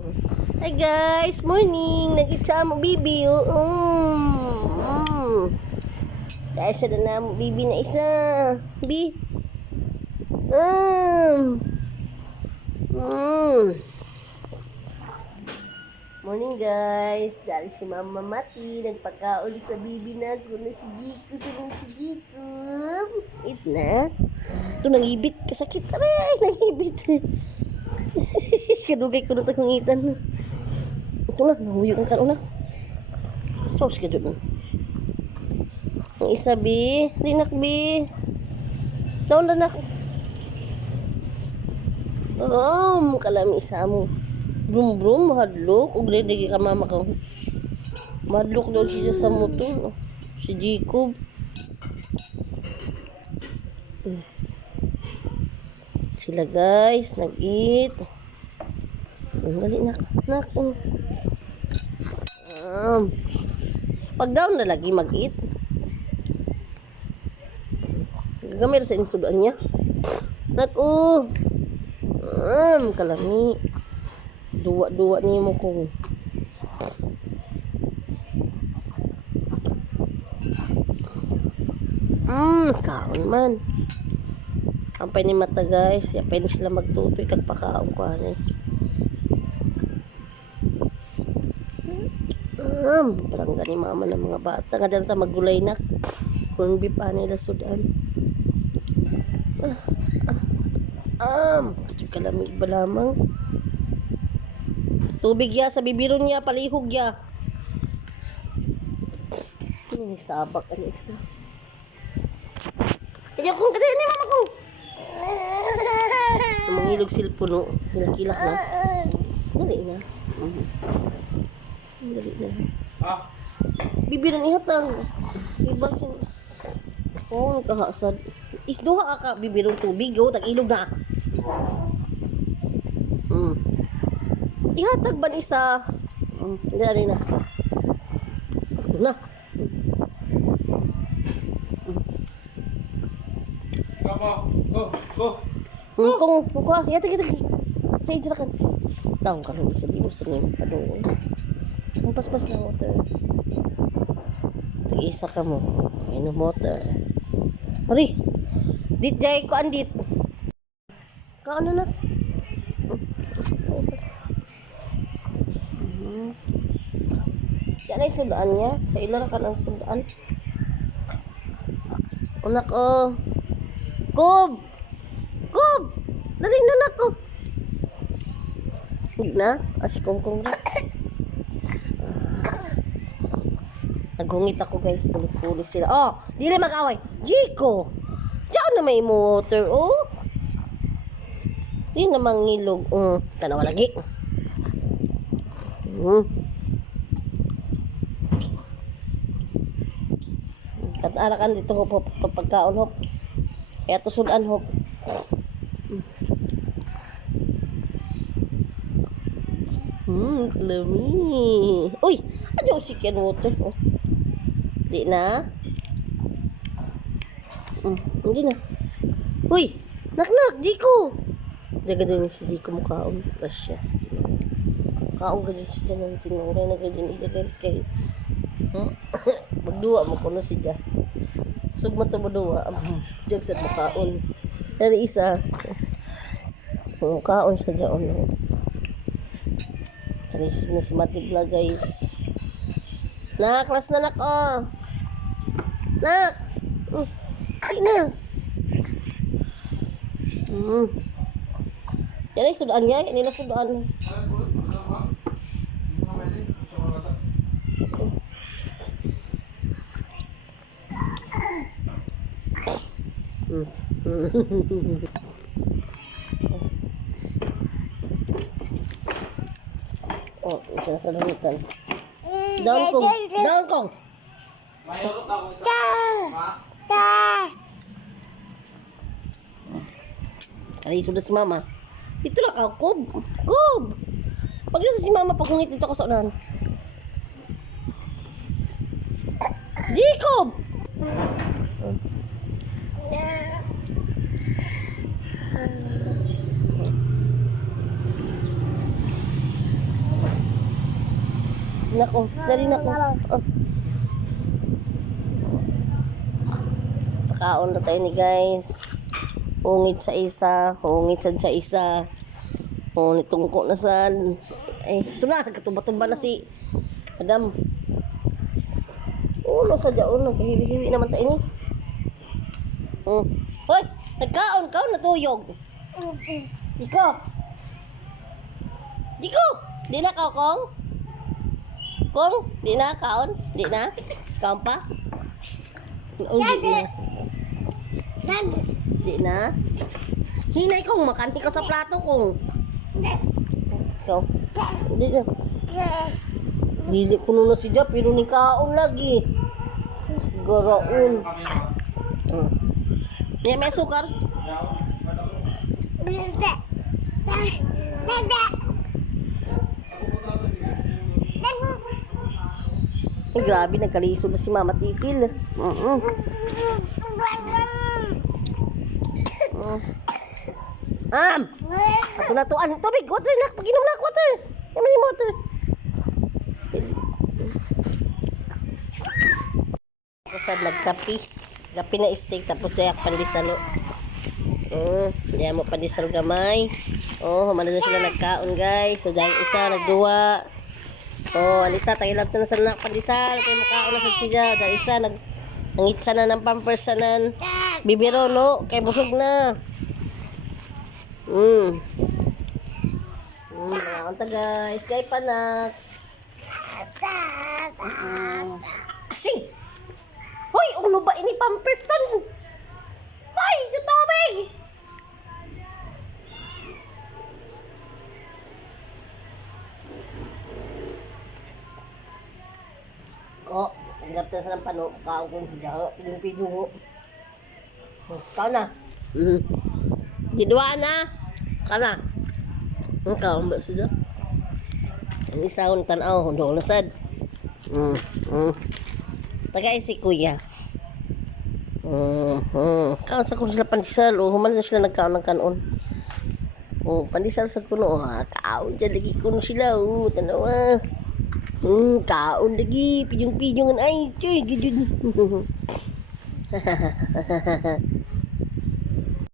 Hi guys, morning. Nag-itsa mo bibi. Dahil sa na mo bibi na isa. Bi. Morning guys. Dahil si Mama Mati nagpakaon sa bibi na ko na si Giku. Sinong si Giku? Eat na. Ito nangibit. Kasakit. Aray, nangibit. Kadugay ko na ito kong itan. Ito na, nahuyok ang kanunak. Sos ka dyan. Ang isa, bi. Rinak, bi. Daon na nak. Kalami isa mo. Brum, mahadlok. Ugli, di ka mama ka. Mahadlok daw siya sa motor. Si Jacob. Sila guys, nag-eat. Dali, nak. Pag down na lagi mag-eat. Gagamit sa insudan niya. Nak, kalami. Dua niya mo kung. Kaon man. Ampay ni mata guys, yapay ni sila magtutoy kag pakaon ko ani. Parang gani mama ng mga bata nga dala ta magulay nak. Kung beef nila sudan. Kalamig ba lamang? Tubig ya sa bibiro niya, palihog ya. Ini sabak ano isa. Kaya kung kadali ni mama ko. Mangilog silpuno, hilak-hilak na. Dali na. Dali na. Bibiro ni hatang. Ibasin. Nakahasad. Isduha ka bibirong tubig, tag-ilog na. Ihatag ba isa? Dali na. Ito na. Kung kuha, yata. Sa ijra kan. Daong ka rin sa di mo sa name pa doon. Ang paspas na water. Tag-isa ka mo. Ayun ang water. Ari! Dit jay ko andit. Kaano na? Yan ay sudaan niya. Sa ilara ka ng sudaan. Unak o. Kob! Dali na na ko. Huwag na. Asikong na. Naghungit ako guys. Pulit sila. Oh! Dili mag-away. Jiko! Diyan na may motor. Oh! Di na mangilog. Tanawa lagi. Katarakan dito hop. Ito pagkaon hop. Kaya to sudan hop. Kalami. Uy! Ano si Ken water? Oh. Di na. Hindi na. Uy! Nak! Jiko! Daga din si Jiko mo kaon. Prasya. Sige na. Kaon ka din siya ng tinura na ganyan. Ija guys kayo. Magduwa mo kuno si Jah. Sugma to magduwa. Jag sa makaon. Dari isa. Kaon sa jaon. Karisig na si Mati Vlog guys. Nak! Last na nak oh! Nak! Ay na! Yan ay sudaan niya. Yan ay sudaan. Oh, isa sa lumitan. Daon kong. Kali sudah si mama. Ito lang ka, Kob. Pag nasa si mama, pag-ungit dito ko sa unahan. Jacob! Nako, dali na ko. Oh. Pakaon na tayo ni guys. Hungit sa isa, hungit sa isa. Hungit tungko na sa... Ay, ito na, katumba-tumba na si Adam. Ulo sa daon, naghiwi-hiwi naman tayo ni. Hoy, nagkaon ka, natuyog. Diko. Diko, di na ka, Kong? Kong, di na, kaon? Di na? Kaon pa? Oh, di na. Di na? Hinay kong makanti ka sa plato kong. Ikaw? Di na. Dili puno na si Jap, pero ni kaon lagi. Garaon. Di may sukar? Ay, grabe, nagkaliso na si Mama Titil. Ato na to. Tubig, water na. Pag-inom na, water. Yaman yung water. Kasi nagkapi. Kapi na steak, tapos dayak pandisalo. Diyan mo pandisal gamay. Humana na sila nagkaon, guys. So, dahil isa, nagduwa. Alisa, tagilat na sila pandisal. Kaya makaon na sa sila. Dahil isa, nangitsa na ng pampersanan. Bibiro, no? Kaya busog na. Nakakanta, guys. Kaya panak. Sing! Hoy, ano ba ini pampers ton? Hoy, tutubig! Tanggap na sa ng pano. Kaon ko ng pidungo. Kaon na. Diduaan na. Kaon na. Kaon ba siya? Ang isa kong tanaw. Doon na sad. Tagay si kuya. Kaon sa kung sila pandisal. Human na sila nagkaon ng kanon. Pandisal sa kuno. Kaon dyan lagi kuno sila. Tanawa. Kaon lagi. Pijong-pijongan. Ay, cuy. Gidun.